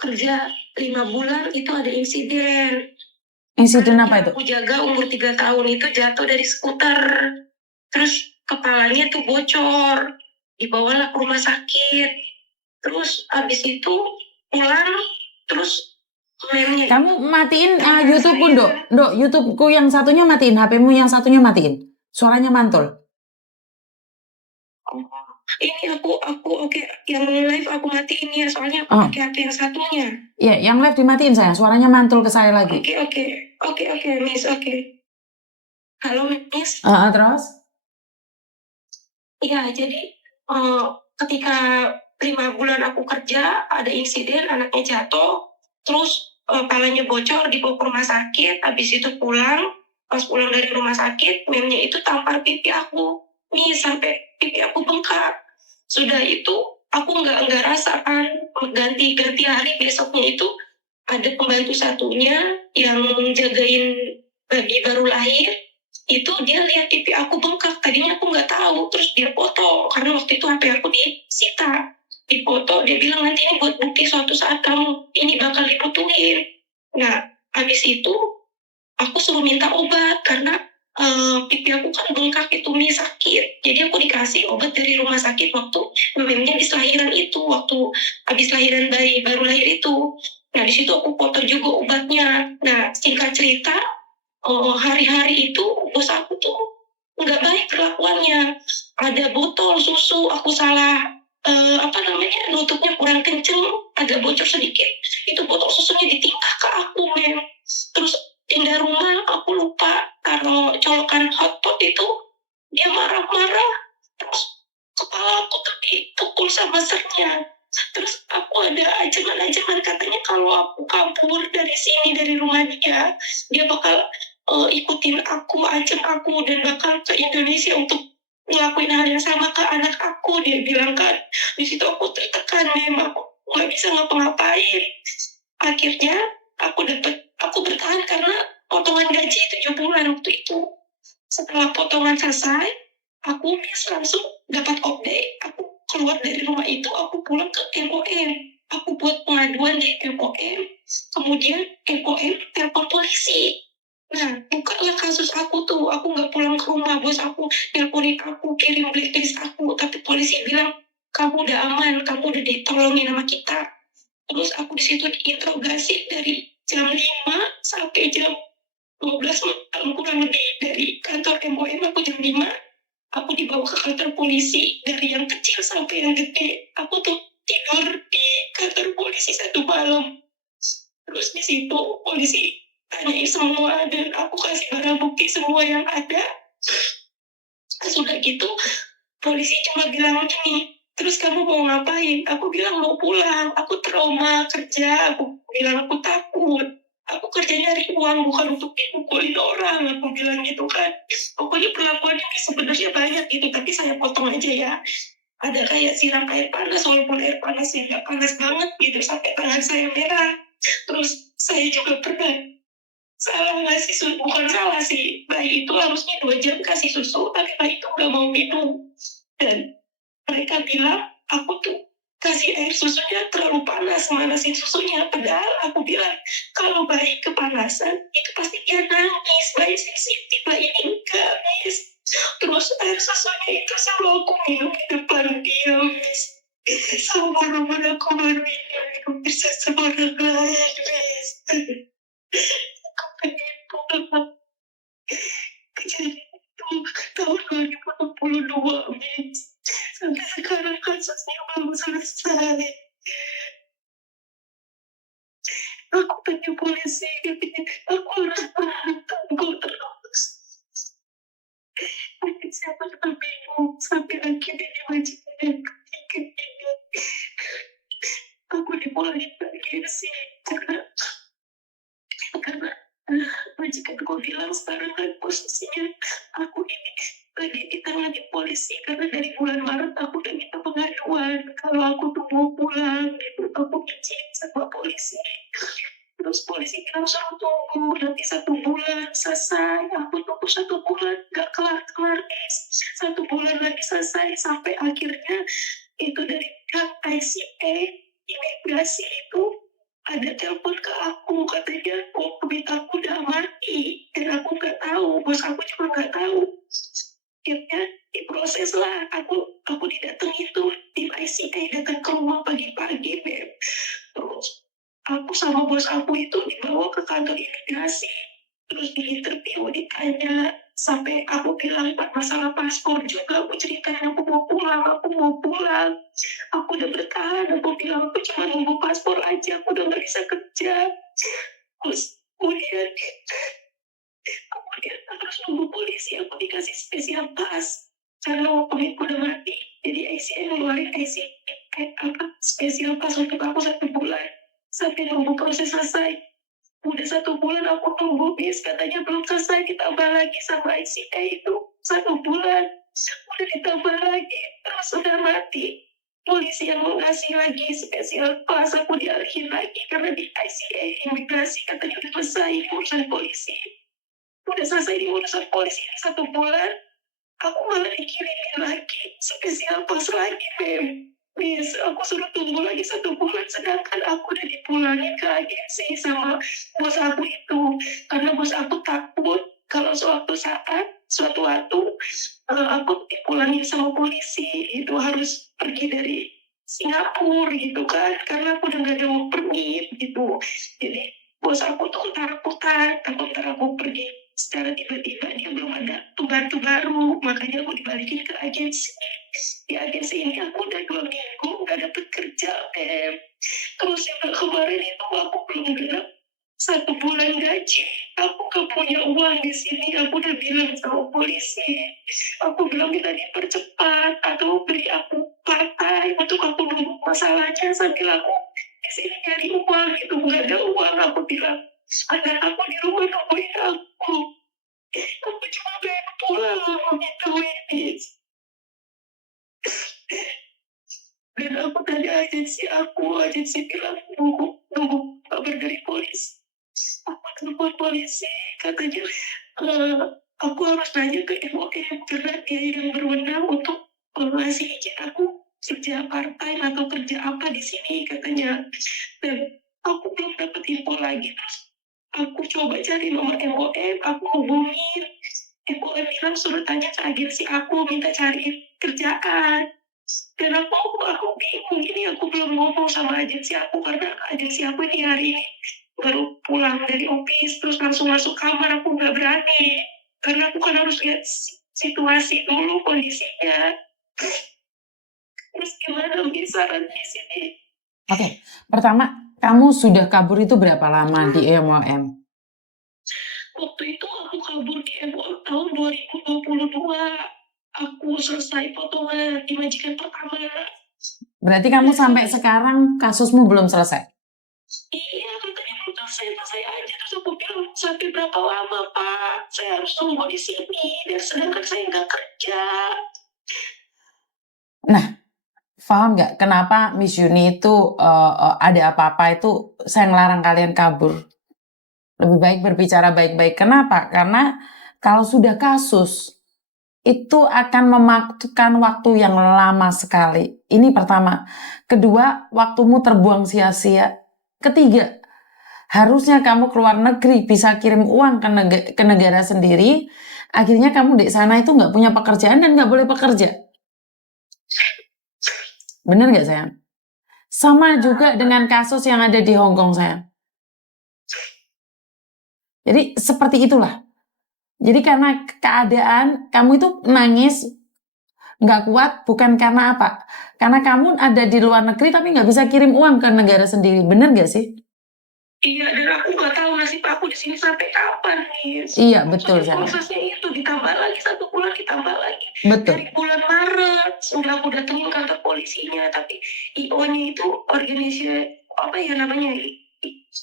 kerja 5 bulan itu ada insiden. Insiden apa itu? Aku jaga umur 3 tahun itu jatuh dari skuter. Terus kepalanya tuh bocor. Dibawalah ke rumah sakit. Terus abis itu pulang. Terus memnya. Kamu matiin YouTube-ku, Dok. YouTube-ku yang satunya matiin. HP-mu yang satunya matiin. Suaranya mantul. Oh, ini aku oke. Yang live aku matiin ya. Soalnya aku pakai HP yang satunya. Iya, yang live dimatiin saya. Suaranya mantul ke saya lagi. Oke, Miss. Oke. Halo, Miss. Terus? Iya, jadi ketika 5 bulan aku kerja, ada insiden anaknya jatuh, terus palanya bocor, dibawa ke rumah sakit, habis itu pulang, pas pulang dari rumah sakit, memnya itu tampar pipi aku, nih sampai pipi aku bengkak. Sudah itu aku nggak rasa kan, ganti hari besoknya itu ada pembantu satunya yang jagain bayi baru lahir. Itu dia lihat pipi aku bengkak, tadinya aku nggak tahu, terus dia foto karena waktu itu HP aku disita, dipoto, dia bilang nanti ini buat bukti suatu saat kamu ini bakal dibutuhin. Nah habis itu aku suruh minta obat karena pipi aku kan bengkak itu nih sakit, jadi aku dikasih obat dari rumah sakit waktu memangnya habis lahiran itu, waktu habis lahiran bayi baru lahir itu. Nah di situ aku foto juga obatnya. Nah singkat cerita, hari-hari itu bos aku tuh nggak baik perlakuannya. Ada botol susu aku salah nutupnya kurang kenceng, agak bocor sedikit. Itu botol susunya ditingkah ke aku, men. Terus pindah rumah aku lupa taruh colokan hotpot itu, dia marah-marah. Terus kepala aku tuh dipukul sama sernya. Terus aku ada ancaman katanya kalau aku kabur dari sini, dari rumah dia bakal ikutin aku, ancam aku, dan bakal ke Indonesia untuk ngelakuin hal yang sama ke anak aku, dia bilang kan. Di situ aku tertekan, memang aku nggak bisa ngapa-ngapain. Akhirnya aku bertahan karena potongan gaji 7 bulan waktu itu. Setelah potongan selesai, aku langsung dapat update. Aku keluar dari rumah itu, aku pulang ke MOM. Aku buat pengaduan di MOM. Kemudian MOM telepon polisi. Nah, bukalah kasus aku tuh. Aku nggak pulang ke rumah, bos aku teleponin aku, kirim blacklist aku. Tapi polisi bilang, kamu udah aman, kamu udah ditolongin sama kita. Terus aku di situ diinterogasi dari jam 5 sampai jam 12 malam kurang lebih. Dari kantor MOM aku jam 5, aku dibawa ke kantor polisi. Dari yang kecil sampai yang gede, aku tuh tidur di kantor polisi 1 malam. Terus di situ polisi tanyain semua dan aku kasih barang bukti semua yang ada. Sudah gitu polisi cuma bilang gini, terus kamu mau ngapain? Aku bilang mau pulang, aku trauma kerja, aku bilang aku takut. Aku kerja nyari uang, bukan untuk dipukulin orang, aku bilang gitu kan. Pokoknya perlakuannya sebenarnya banyak gitu, tapi saya potong aja ya. Ada kayak siram air panas, walaupun air panasnya nggak panas banget gitu, sampai tangan saya merah. Terus saya juga pernah salah ngasih susu, bukan salah sih, bayi itu harusnya 2 jam kasih susu, tapi bayi itu nggak mau minum. Dan mereka bilang aku tuh kasih air susunya terlalu panas, manasin susunya. Padahal aku bilang kalau bayi kepanasan itu pasti dia nangis, bayi sensitif, bayi ini enggak, Miss. Terus air susunya itu selalu aku minum di depan dia, Miss. Sama orang aku minum bisa sama orang lain, Miss. Aku pengen pulang. Kejadian itu tahun 2022, Miss. Sampai sekarang kasusnya belum selesai. Aku tanya polisi, aku harus tunggu terus. Tapi saya tetap bingung sampai akhirnya diwajibkan ketiga ini. Aku dimulai lagi sih karena majikanku bilang sekarang kan posisinya aku ini lagi ditangani polisi karena dari bulan Maret aku udah minta pengaduan kalau aku tuh mau pulang gitu, aku izin sama polisi. Terus polisi bilang suruh tunggu nanti 1 bulan selesai. Aku tunggu 1 bulan gak kelar-kelar, 1 bulan lagi selesai sampai akhirnya itu dari pihak ICA imigrasi itu ada telepon ke aku, katanya komputer aku udah mati, dan aku nggak tahu, bos aku juga nggak tahu. Akhirnya diproses lah, aku didatengin tuh tim ICA, datang ke rumah pagi-pagi, Beb. Terus aku sama bos aku itu dibawa ke kantor imigrasi, terus diinterview, ditanya, sampai aku bilang masalah paspor juga, aku ceritain aku mau pulang. Aku udah bertahan, aku bilang aku cuma nunggu paspor aja, aku udah nggak bisa kerja. Terus kemudian aku harus nunggu polisi, aku dikasih spesial pas karena komitku udah mati. Jadi ICA ngeluarin spesial pas untuk aku 1 bulan sampai nunggu proses selesai. Udah 1 bulan aku nunggu, bis katanya belum selesai, ditambah lagi sama ICA itu 1 bulan, udah ditambah lagi, terus udah mati. Polisi yang mau ngasih lagi spesial pas aku dialihin lagi karena di ICA imigrasi katanya udah selesai di urusan polisi. Udah selesai di urusan polisi ini 1 bulan, aku malah dikirimin lagi spesial pas lagi, Beb. Bis, aku suruh tunggu lagi 1 bulan, sedangkan aku udah dipulangin ke agensi sama bos aku itu. Karena bos aku takut kalau suatu waktu aku dipulangin sama polisi, itu harus pergi dari Singapura gitu kan, karena aku udah gak ada work permit gitu. Jadi bos aku tuh takut aku pergi secara tiba-tiba, dia belum ada pembantu baru, makanya aku dibalikin ke agensi. Di agensi ini aku udah 2 minggu gak dapet kerja, terus yang kemarin itu aku belum genap 1 bulan gaji, aku gak punya uang di sini. Aku udah bilang sama polisi, aku bilang minta dipercepat atau beri aku part-time untuk aku nunggu masalahnya sambil aku di sini nyari uang. Itu nggak ada uang, aku bilang anak aku di rumah nungguin aku cuma pengen pulang gitu ini. Dan aku tanya agensi bilang nunggu kabar dari polisi. Aku telepon polisi, katanya aku harus nanya ke MOM karena dia yang berwenang untuk ngasih izin aku kerja part-time atau kerja apa di sini, katanya. Dan aku belum dapat info lagi. Terus aku coba cari nomor MOM, aku hubungin. MOM bilang suruh tanya ke agensi aku, minta cari kerjaan. Dan aku bingung ini, aku belum ngomong sama agensi aku karena agensi aku ini hari ini baru pulang dari office, terus langsung masuk kamar, aku nggak berani karena aku kan harus lihat situasi dulu, kondisinya. Terus gimana saran di sini? Oke, pertama kamu sudah kabur itu berapa lama di MOM? Waktu itu aku kabur di MOM tahun 2022. Aku selesai potongan di majikan pertama. Berarti kamu sampai sekarang kasusmu belum selesai? Iya, katanya belum selesai aja. Terus aku bilang, sampai berapa lama Pak? Saya harus tunggu di sini, dan sedangkan saya nggak kerja. Nah, paham nggak kenapa Miss Yuni itu ada apa-apa itu saya ngelarang kalian kabur? Lebih baik berbicara baik-baik. Kenapa? Karena kalau sudah kasus, itu akan memakan waktu yang lama sekali. Ini pertama. Kedua, waktumu terbuang sia-sia. Ketiga, harusnya kamu keluar negeri bisa kirim uang ke negara sendiri. Akhirnya kamu di sana itu nggak punya pekerjaan dan nggak boleh bekerja. Bener nggak sayang? Sama juga dengan kasus yang ada di Hong Kong sayang. Jadi seperti itulah. Jadi karena keadaan kamu itu nangis nggak kuat bukan karena apa? Karena kamu ada di luar negeri tapi nggak bisa kirim uang ke negara sendiri, bener nggak sih? Iya, dan aku nggak tahu nasib aku di sini sampai kapan nih. Iya betul sayang. Prosesnya itu ditambah lagi 1 bulan, ditambah lagi. Betul. Dari bulan Maret sudah aku datengin kantor polisinya, tapi IO-nya itu organisasi apa ya namanya,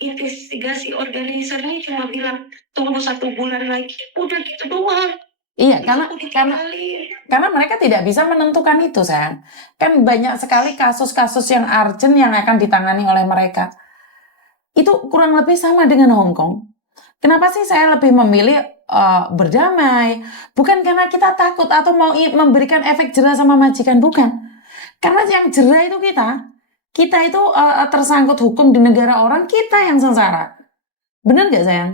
investigasi organisernya cuma bilang tunggu 1 bulan lagi, udah gitu doang. Iya, karena mereka tidak bisa menentukan itu, sayang. Kan banyak sekali kasus-kasus yang urgent yang akan ditangani oleh mereka. Itu kurang lebih sama dengan Hong Kong. Kenapa sih saya lebih memilih berdamai? Bukan karena kita takut atau mau memberikan efek jerah sama majikan, bukan. Karena yang jerah itu kita. Kita itu tersangkut hukum di negara orang, kita yang sengsara. Bener nggak sayang?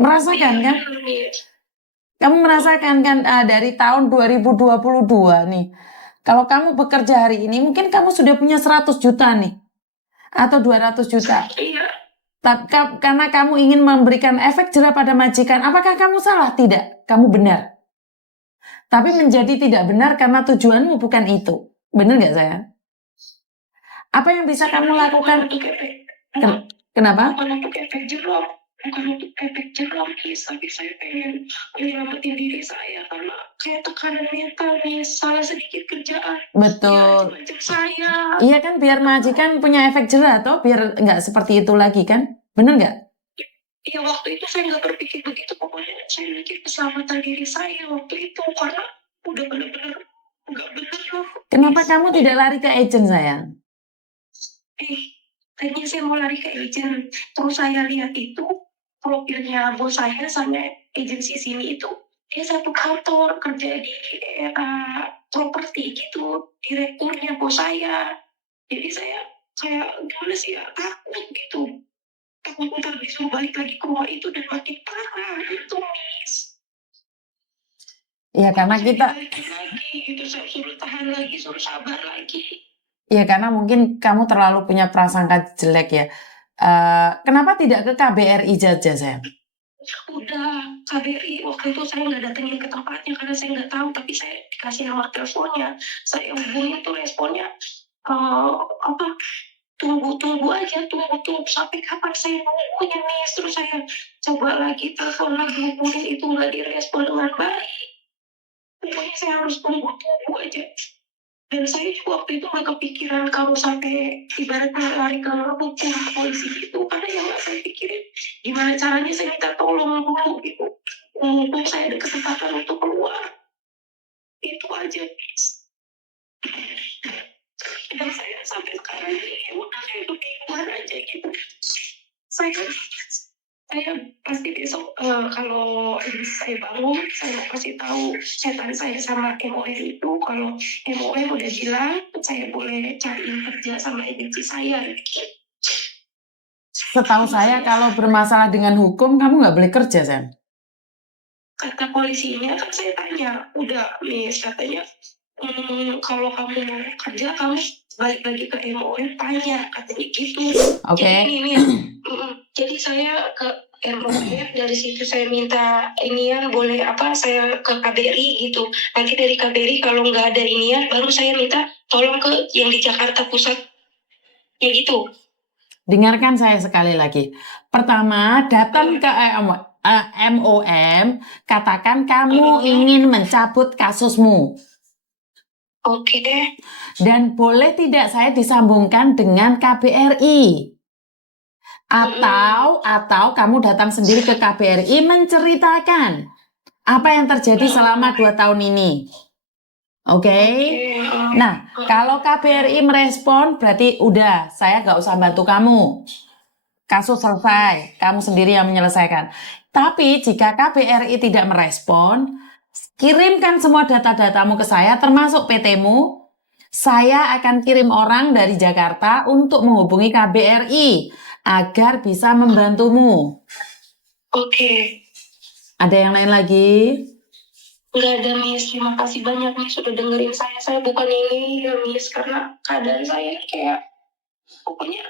Merasakan kan? Kamu merasakan kan dari tahun 2022 nih. Kalau kamu bekerja hari ini, mungkin kamu sudah punya 100 juta nih. Atau 200 juta. Iya. Karena kamu ingin memberikan efek jerah pada majikan, apakah kamu salah? Tidak, kamu benar. Tapi menjadi tidak benar karena tujuanmu bukan itu. Benar nggak sayang? Apa yang bisa kamu lakukan? Kenapa? Bukan untuk efek jerah, bukan untuk efek jerah, tapi saya pengen menyelamatin diri saya karena kayak tekanan mental nih, salah sedikit kerjaan. Betul. Ya, saya. Iya kan, biar majikan punya efek jerah toh, biar nggak seperti itu lagi kan? Bener nggak? Iya, waktu itu saya nggak berpikir begitu, pokoknya saya mikir keselamatan diri saya waktu itu karena udah benar-benar nggak benar. Kenapa kamu tidak lari ke agent sayang? Tadinya saya mau lari ke agent, terus saya lihat itu profilnya bos saya sama agensi sini itu dia satu kantor kerja di properti gitu, direkturnya bos saya. Jadi saya kayak gimana sih ya, takut gitu, takut ntar disuruh balik lagi ke rumah itu dan makin parah itu, Miss. Ya karena kita lagi gitu, saya suruh tahan lagi, suruh sabar lagi. Ya karena mungkin kamu terlalu punya prasangka jelek ya. Kenapa tidak ke KBRI saja, sayang? Udah, KBRI waktu itu saya nggak datengin ke tempatnya karena saya nggak tahu, tapi saya dikasih nomor teleponnya. Saya hubungin tuh responnya tunggu aja, tunggu sampai kapan saya nunggunya, Miss. Terus saya coba lagi telepon lagi, hubungin itu nggak direspon dengan baik. Pokoknya saya harus tunggu aja. Dan saya juga waktu itu nggak kepikiran kalau sampai ibaratnya lari ke hukum polisi gitu, karena yang nggak saya pikirin gimana caranya saya minta tolong dulu gitu, mumpung saya ada kesempatan untuk keluar. Itu aja, Miss. Dan saya sampai sekarang ini ya udah kayak kebingungan aja gitu. Saya pasti besok kalau saya bangun, saya mau kasih tahu setan saya sama MOM itu, kalau MOM udah bilang saya boleh cariin kerja sama agensi saya. Setahu saya kalau bermasalah dengan hukum kamu nggak boleh kerja, Sam. Kata polisinya kan saya tanya, udah Miss, katanya kalau kamu mau kerja kamu balik lagi ke MOM tanya, katanya gitu. Oke. Jadi saya ke MOM, dari situ saya minta inian boleh saya ke KBRI gitu. Nanti dari KBRI kalau nggak ada inian baru saya minta tolong ke yang di Jakarta Pusat. Ya gitu. Dengarkan saya sekali lagi. Pertama, datang ke MOM, katakan kamu ingin mencabut kasusmu. Oke deh. Dan boleh tidak saya disambungkan dengan KBRI? Atau kamu datang sendiri ke KBRI menceritakan apa yang terjadi selama 2 tahun ini. Oke? Nah, kalau KBRI merespon berarti udah, saya nggak usah bantu kamu. Kasus selesai, kamu sendiri yang menyelesaikan. Tapi jika KBRI tidak merespon, kirimkan semua data-datamu ke saya, termasuk PT-mu. Saya akan kirim orang dari Jakarta untuk menghubungi KBRI agar bisa membantumu. Oke. Ada yang lain lagi? Nggak ada, Miss. Terima kasih banyak, Miss, sudah dengerin saya. Saya bukan ini ya, Miss, karena keadaan saya kayak pokoknya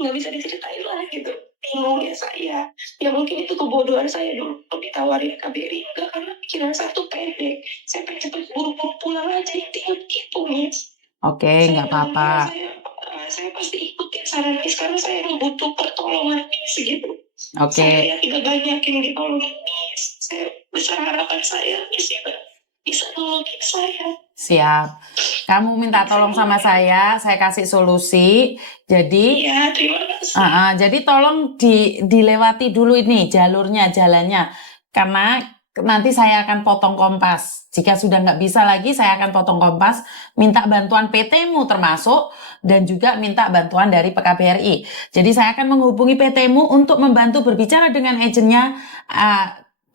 nggak bisa diceritain lah gitu. Bingung ya saya. Ya mungkin itu kebodohan saya dulu untuk ditawarin KBRI. Enggak, karena pikiran saya tuh pendek. Saya pengen cepet buru-buru pulang aja, intinya begitu, Miss. Oke, nggak apa-apa. Saya pasti ikutin saran Miss karena saya butuh pertolongan Miss gitu. Oke. Saya tidak banyak yang ditolongin Miss. Saya besar harapan saya Miss bisa nolongin saya. Siap. Kamu minta tolong sama saya kasih solusi. Jadi, ya, terima kasih. Jadi tolong dilewati dulu ini jalannya. Karena nanti saya akan potong Kompas. Jika sudah nggak bisa lagi, saya akan potong Kompas, minta bantuan PT-mu termasuk, dan juga minta bantuan dari PKBRI. Jadi saya akan menghubungi PT-mu untuk membantu berbicara dengan agennya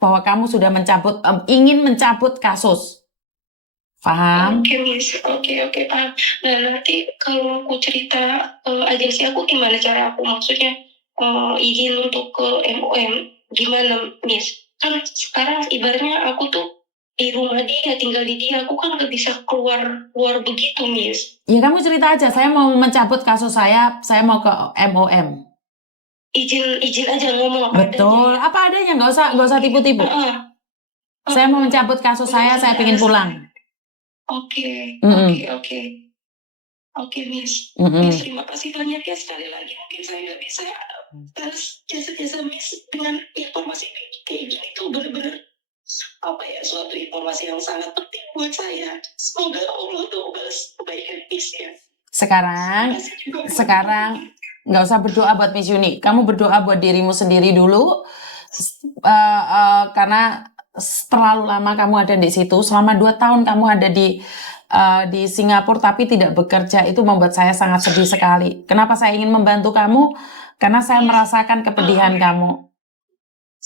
bahwa kamu sudah ingin mencabut kasus. Paham? Oke, Miss. Oke, paham. Nah, nanti kalau aku cerita agensi aku gimana cara aku maksudnya izin untuk ke MOM gimana, Miss? Kan sekarang ibaratnya aku tuh di rumah dia, tinggal di dia, aku kan nggak bisa keluar begitu, Miss. Ya kamu cerita aja, saya mau mencabut kasus saya mau ke MOM. Izin aja ngomong apa adanya Betul, ya. apa adanya, nggak usah tipu-tipu. Heeh. Saya mau mencabut kasus saya Nggak pengen ada pulang. Oke. Mm-mm. Oke, Miss. Mm-mm. Miss, terima kasih banyak ya sekali lagi. Mungkin saya nggak bisa balas jasa-jasa Miss dengan informasi kayak gini tuh bener-bener apa ya, suatu informasi yang sangat penting buat saya. Semoga Allah tuh balas kebaikan Miss ya. Sekarang Makasih juga buat nggak usah berdoa buat Miss Yuni. Kamu berdoa buat dirimu sendiri dulu, karena terlalu lama kamu ada di situ. Selama 2 tahun kamu ada di Singapura tapi tidak bekerja, itu membuat saya sangat sedih sekali. Kenapa saya ingin membantu kamu? Karena saya merasakan kepedihan kamu.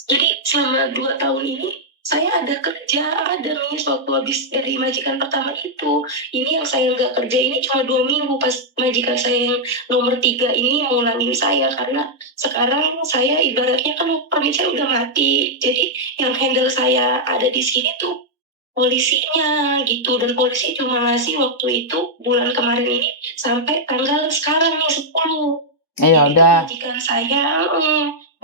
Jadi selama 2 tahun ini saya ada kerja, ada Miss, waktu habis dari majikan pertama itu. Ini yang saya nggak kerja ini cuma 2 minggu pas majikan saya yang nomor 3 ini ngulangin saya karena sekarang saya ibaratnya kan permit saya udah mati. Jadi yang handle saya ada di sini tuh polisinya gitu, dan polisi cuma ngasih waktu itu bulan kemarin ini sampai tanggal sekarang nih 10. Ya Jadi udah.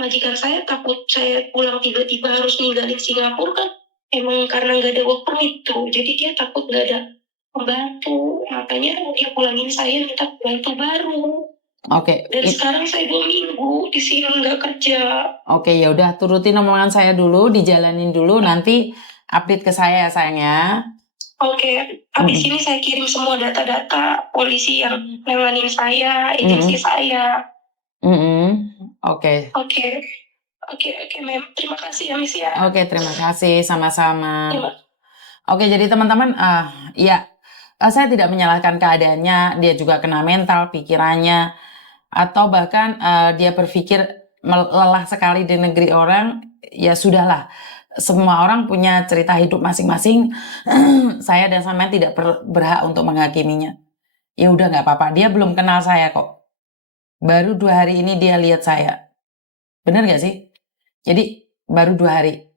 majikan saya takut saya pulang tiba-tiba harus ninggalin Singapura kan, emang karena nggak ada work permit tuh, jadi dia takut nggak ada pembantu, makanya dia pulangin saya minta pembantu baru. Oke. Dan sekarang saya 2 minggu di sini nggak kerja. Oke, ya udah turutin omongan saya dulu, dijalanin dulu, nanti update ke saya ya sayang ya. Oke, habis ini saya kirim semua data-data polisi yang nanganin saya, agensi saya. Oke. Oke, Mem. Terima kasih ya, Miss ya. Oke, terima kasih, sama-sama. Terima. Oke, jadi teman-teman, ya, saya tidak menyalahkan keadaannya, dia juga kena mental, pikirannya, atau bahkan dia berpikir lelah sekali di negeri orang, ya sudahlah. Semua orang punya cerita hidup masing-masing. Saya dan sampean tidak berhak untuk menghakiminya. Ya udah nggak apa-apa, dia belum kenal saya kok. Baru 2 hari ini dia lihat saya. Bener nggak sih? Jadi baru 2 hari.